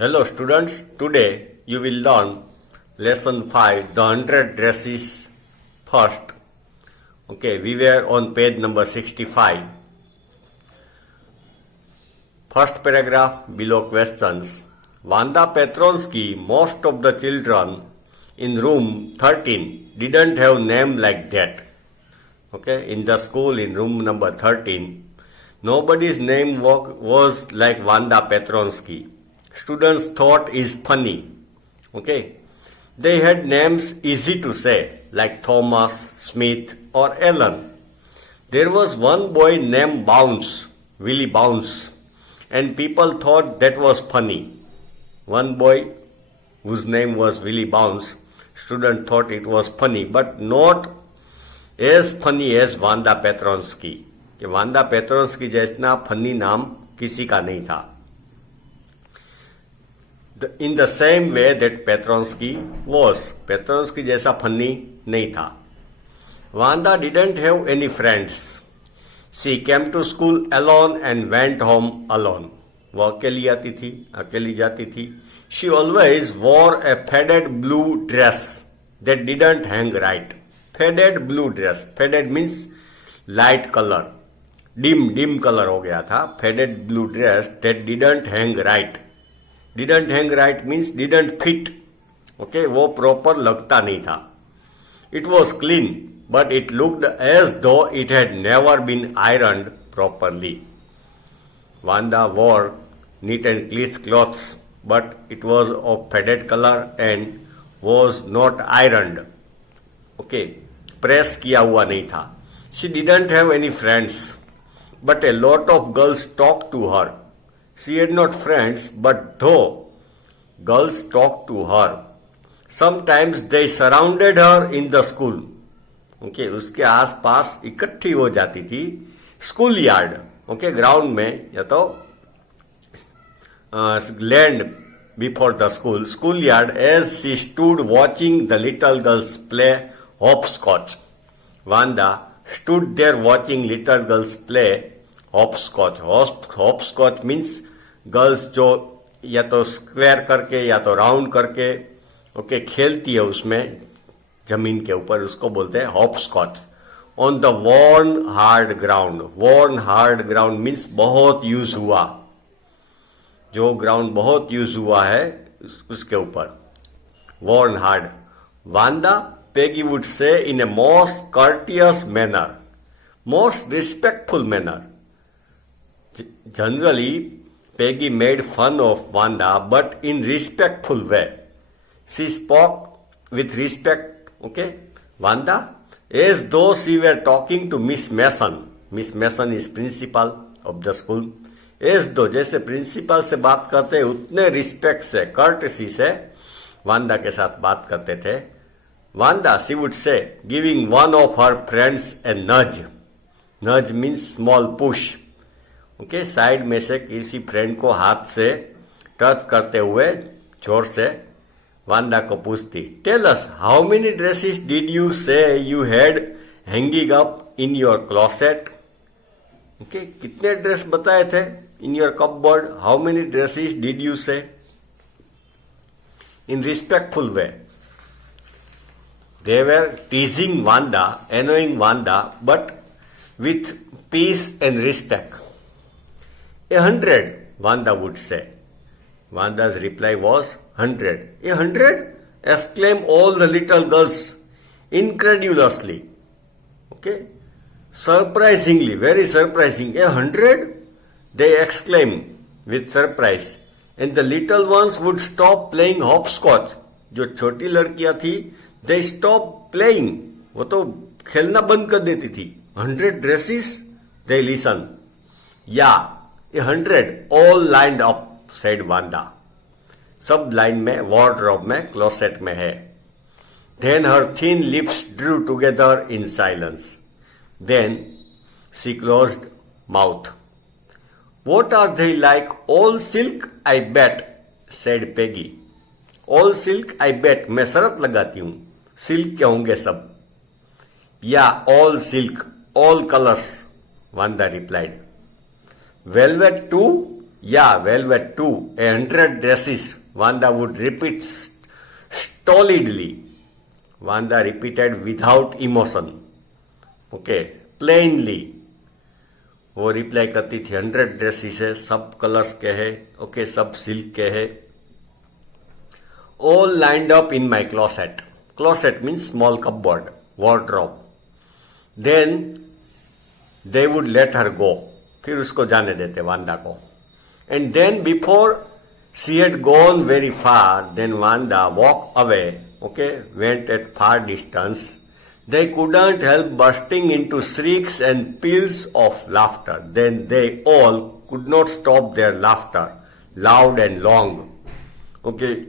Hello students, today you will learn lesson 5, the 100 dresses first. Okay, we were on page number 65. First paragraph below questions. Wanda Petronsky, most of the children in room 13 didn't have name like that. Okay, in the school in room number 13, nobody's name was like Wanda Petronsky. Students thought is funny. Okay, they had names easy to say like Thomas, Smith or Alan. There was one boy named Bounce, Willie Bounce, and people thought that was funny. One boy whose name was Willie Bounce, student thought it was funny, but not as funny as Wanda Petronsky. कि वांदा Petronski जैसा funny नाम किसी का नहीं था. In the same way that Petronsky was. Petronsky जैसा funny नहीं था. Wanda didn't have any friends. She came to school alone and went home alone. वो अकेली आती थी, अकेली जाती थी. She always wore a faded blue dress that didn't hang right. Faded blue dress. Faded means light color. dim color हो गया था. Faded blue dress that didn't hang right. Didn't hang right means didn't fit. Okay, वो proper लगता नहीं था. It was clean, but it looked as though it had never been ironed properly. Wanda wore neat and clean clothes, but it was of faded color and was not ironed. Okay, press किया हुआ नहीं था. She didn't have any friends, but a lot of girls talked to her. She had not friends, but though girls talked to her, sometimes they surrounded her in the school. Okay, उसके आसपास इकट्ठी हो जाती थी. School yard, okay, ground में या तो land before the school. School yard as she stood watching the little girls play hopscotch. Wanda stood there watching little girls play hopscotch. Hopscotch means girls जो या तो स्क्वायर करके या तो round करके ओके खेलती है उसमें जमीन के ऊपर, उसको बोलते हैं hopscotch. On the worn hard ground. Worn hard ground means बहुत यूज हुआ, जो ग्राउंड बहुत यूज हुआ है उसके ऊपर. Worn hard. Wanda, Peggy would say in a most courteous manner, most respectful manner. Generally, Peggy made fun of Wanda, but in respectful way. She spoke with respect, okay, Wanda, as though she were talking to Miss Mason. Miss Mason is principal of the school. As though, जैसे principal से बात करते उतने respect से, courtesy से वांदा के साथ बात करते थे. Wanda, she would say, giving one of her friends a nudge. Nudge means small push. Okay, side में से किसी फ्रेंड को हाथ से टच करते हुए जोर से वांदा को पूछती. Tell us, how many dresses did you say you had hanging up in your closet? Okay, कितने ड्रेस बताए थे in your cupboard? How many dresses did you say? In respectful way. They were teasing Wanda, annoying Wanda, but with peace and respect. 100, Wanda would say. Wanda's reply was 100. 100? Exclaimed all the little girls incredulously. Okay? Surprisingly, very surprising. 100? They exclaimed with surprise. And the little ones would stop playing hopscotch. जो छोटी लड़कियां थी, they stopped playing. वो तो खेलना बंद कर देती थी. 100 dresses? They listen. Yeah, 100 all lined up, said Wanda. सब लाइन में, wardrobe में, closet में है. Then her thin lips drew together in silence. Then she closed mouth. What are they like? All silk, I bet, said Peggy. All silk, I bet. मैं शरत लगाती हूँ, silk के होंगे सब. Yeah, all silk, all colors, Wanda replied. Velvet too? Yeah, velvet too. 100 dresses. Vanda would repeat stolidly. Vanda repeated without emotion. Okay, plainly. वो reply करती थी 100 dresses है, सब कलर्स के है, ओके, सब सिल्क के है. All lined up in my closet. Closet means small cupboard, wardrobe. Then they would let her go. फिर उसको जाने देते वांदा को. And then before she had gone very far, then Vanda walked away, okay, went at far distance. They couldn't help bursting into shrieks and peals of laughter. Then they all could not stop their laughter, loud and long. Okay,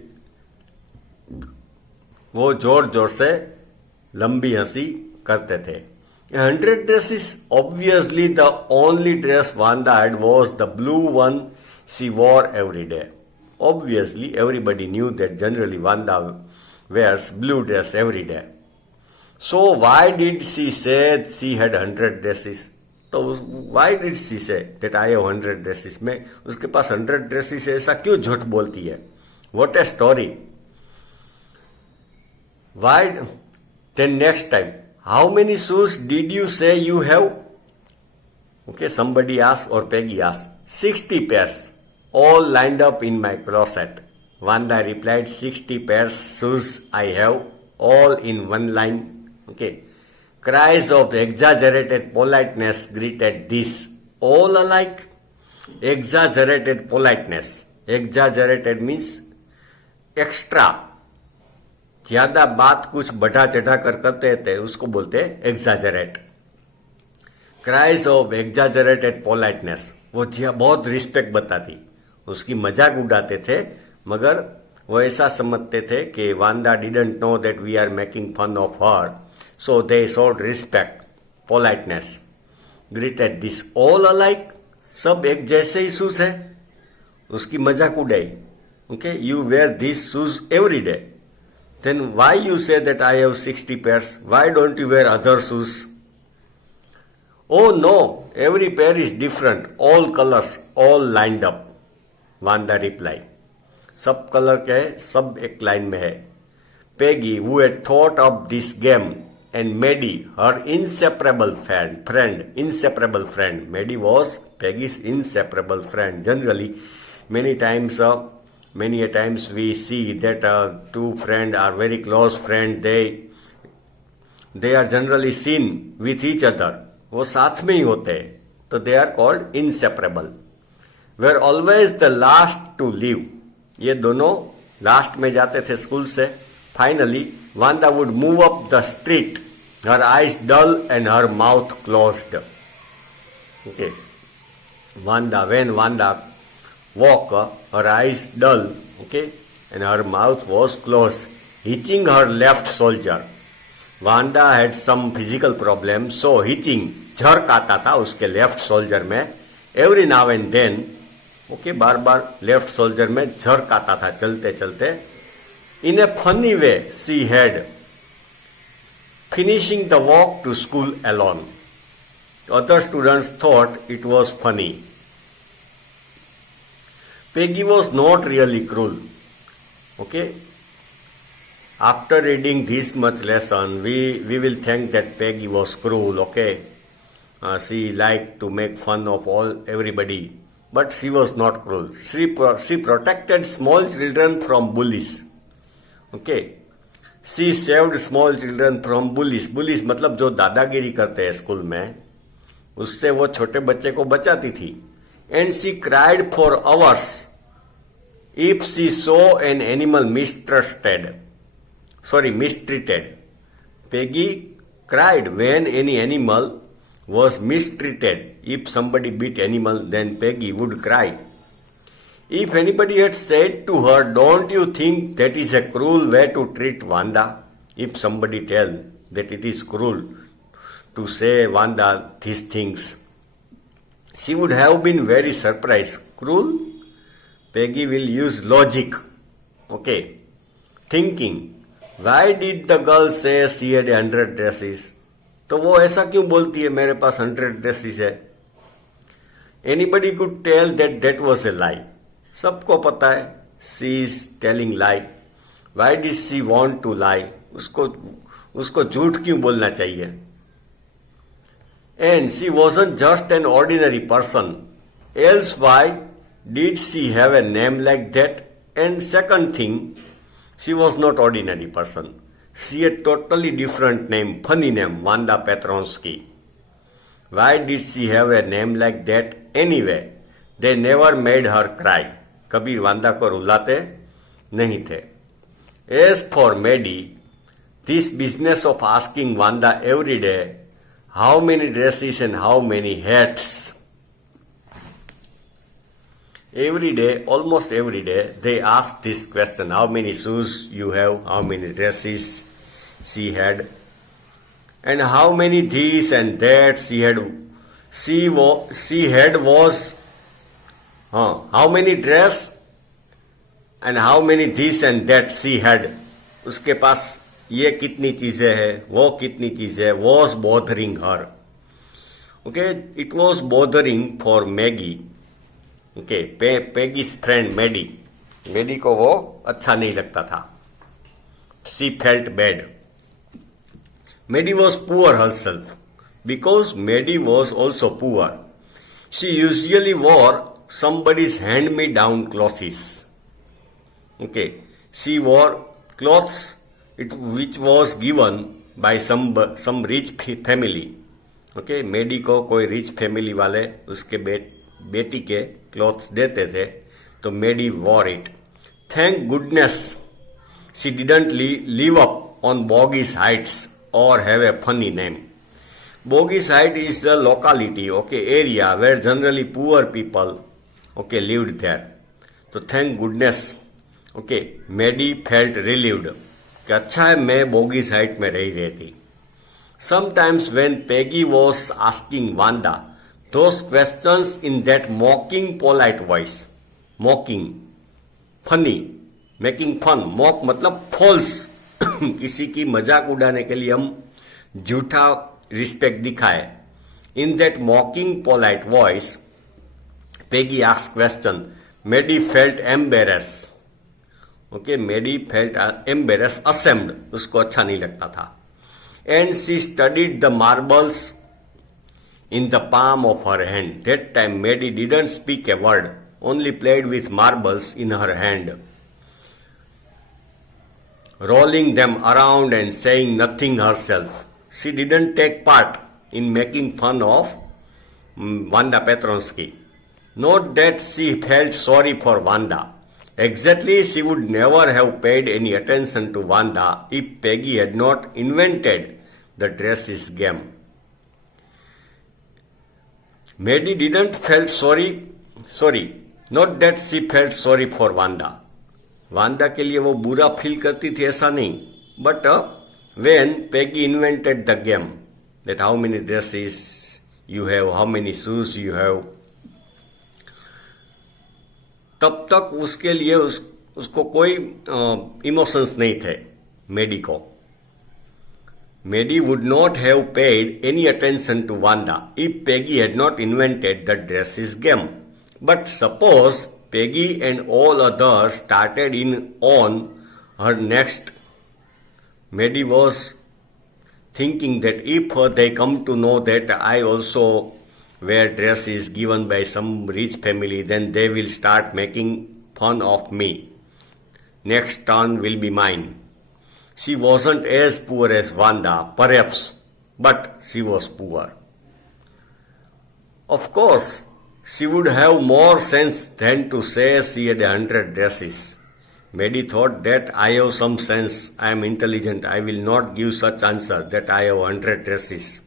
वो जोर जोर से लंबी हंसी करते थे. 100 dresses. Obviously, the only dress Vanda had was the blue one she wore every day. Obviously, everybody knew that generally Vanda wears blue dress every day. So why did she say she had 100 dresses? तो why did she say that I have 100 dresses? मैं उसके पास 100 dresses है, ऐसा क्यों झूठ बोलती है? What a story. Why? Then next time, how many shoes did you say you have? Okay, somebody asked or Peggy asked. 60 pairs, all lined up in my closet. Vanda replied, 60 pairs shoes I have, all in one line. Okay. Cries of exaggerated politeness greeted this. All alike. Exaggerated politeness. Exaggerated means extra. ज्यादा बात कुछ बढ़ा चढ़ा कर करते थे उसको बोलते exaggerate. Cries of exaggerated politeness. वो बहुत रिस्पेक्ट बताती, उसकी मजाक उड़ाते थे, मगर वो ऐसा समझते थे कि Wanda didn't know that we are making fun of her, so they showed respect, politeness. Greeted this all alike. सब एक जैसे ही शूज है, उसकी मजाक उड़ाई. Okay, you wear this shoes every day. Then why you say that I have 60 pairs? Why don't you wear other shoes? Oh no, every pair is different. All colors, all lined up. Vanda replied. सब colour के है, सब एक line में है. Peggy, who had thought of this game, and Maddie, her inseparable friend. Maddie was Peggy's inseparable friend. Generally, many a times we see that two friends are very close friends. They are generally seen with each other. वो साथ में ही होते हैं, तो they are called inseparable. Were always the last to leave. ये दोनों last में जाते थे स्कूल से. Finally, Vanda would move up the street, her eyes dull and her mouth closed. Okay. When Vanda walk, her eyes dull, okay, and her mouth was closed, hitching her left shoulder. Vanda had some physical problem, so hitching, झर्क आता था उसके left shoulder में. Every now and then, okay, बार बार left shoulder में jerk आता था चलते चलते. In a funny way she had, finishing the walk to school alone. Other students thought it was funny. Peggy was not really cruel. Okay. After reading this much lesson, we will think that Peggy was cruel. Okay. She liked to make fun of everybody, but she was not cruel. She protected small children from bullies. Okay. She saved small children from bullies. Bullies मतलब जो दादागिरी करते हैं school में, उससे वो छोटे बच्चे को बचाती थी. And she cried for hours if she saw an animal mistreated. Peggy cried when any animal was mistreated. If somebody beat animal, then Peggy would cry. If anybody had said to her, don't you think that is a cruel way to treat Vanda? If somebody tell that it is cruel to say Vanda these things, she would have been very surprised. Cruel? Peggy will use logic. Okay. Thinking. Why did the girl say she had 100 dresses? तो वो ऐसा क्यों बोलती है मेरे पास 100 dresses है? Anybody could tell that that was a lie. सबको पता है she is telling lie. Why did she want to lie? उसको झूठ क्यों बोलना चाहिए? And she wasn't just an ordinary person. Else why did she have a name like that? And second thing, she was not ordinary person. She had totally different name, funny name, Wanda Petronsky. Why did she have a name like that anyway? They never made her cry. कभी वांदा को रुलाते नहीं थे. As for Maddie, this business of asking Wanda every day how many dresses and how many hats. Every day, almost every day, they asked this question, how many shoes you have, how many dresses she had, and how many this and that she had. How many dress and how many this and that she had. उसके पास ये कितनी चीजें हैं, वो कितनी चीजें, was bothering her. Okay, it was bothering for Maggie. Okay, Peggy's friend Maddie. Maddie को वो अच्छा नहीं लगता था. She felt bad. Maddie was poor herself because Maddie was also poor. She usually wore somebody's hand-me-down clothes. Okay, she wore clothes which was given by some rich family. Okay, Maddie को कोई rich family वाले उसके बेटी के clothes देते थे, तो Maddie wore it. Thank goodness she didn't live up on Boggie's Heights or have a funny name. Boggie's Heights is the locality, okay, area where generally poor people, okay, lived there. तो thank goodness, okay, Maddie felt relieved कि अच्छा है मैं Boggie's Heights में रही रहती. Sometimes when Peggy was asking Wanda those questions in that mocking polite voice, mocking, funny, making fun, mock मतलब false, किसी की मजाक उड़ाने के लिए हम झूठा रिस्पेक्ट दिखाए. In that mocking polite voice, Peggy asked question. Maddie felt embarrassed. Okay, Maddie felt embarrassed, ashamed. उसको अच्छा नहीं लगता था. And she studied the marbles in the palm of her hand. That time Maddie didn't speak a word, only played with marbles in her hand, rolling them around and saying nothing herself. She didn't take part in making fun of Wanda Petronsky. Not that she felt sorry for Wanda. Exactly, she would never have paid any attention to Wanda if Peggy had not invented the dresses game. Maddie didn't felt sorry. Not that she felt sorry for Wanda. वांदा के लिए वो बुरा feel करती थी ऐसा नहीं. But when Peggy invented the game, that how many dresses you have, how many shoes you have, तब तक उसके लिए उसको कोई इमोशंस नहीं थे मेडी को. Maddie would not have paid any attention to Wanda if Peggy had not invented the dresses game. But suppose Peggy and all others started in on her next. Maddie was thinking that if they come to know that I also wear dresses given by some rich family, then they will start making fun of me. Next turn will be mine. She wasn't as poor as Wanda, perhaps, but she was poor. Of course, she would have more sense than to say she had 100 dresses. Maddie thought that I have some sense, I am intelligent, I will not give such answer that I have 100 dresses.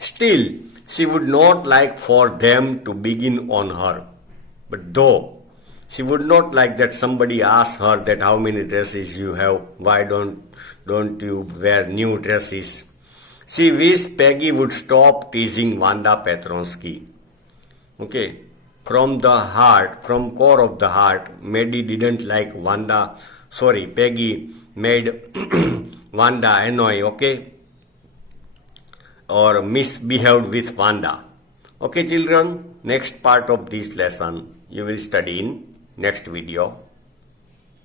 Still, she would not like for them to begin on her. But though she would not like that somebody asks her that how many dresses you have, why don't you wear new dresses. She wished Peggy would stop teasing Wanda Petronsky. Okay, from core of the heart, Maddie didn't like Peggy made Wanda annoy, okay, or misbehaved with Wanda. Okay children, next part of this lesson you will study in next video.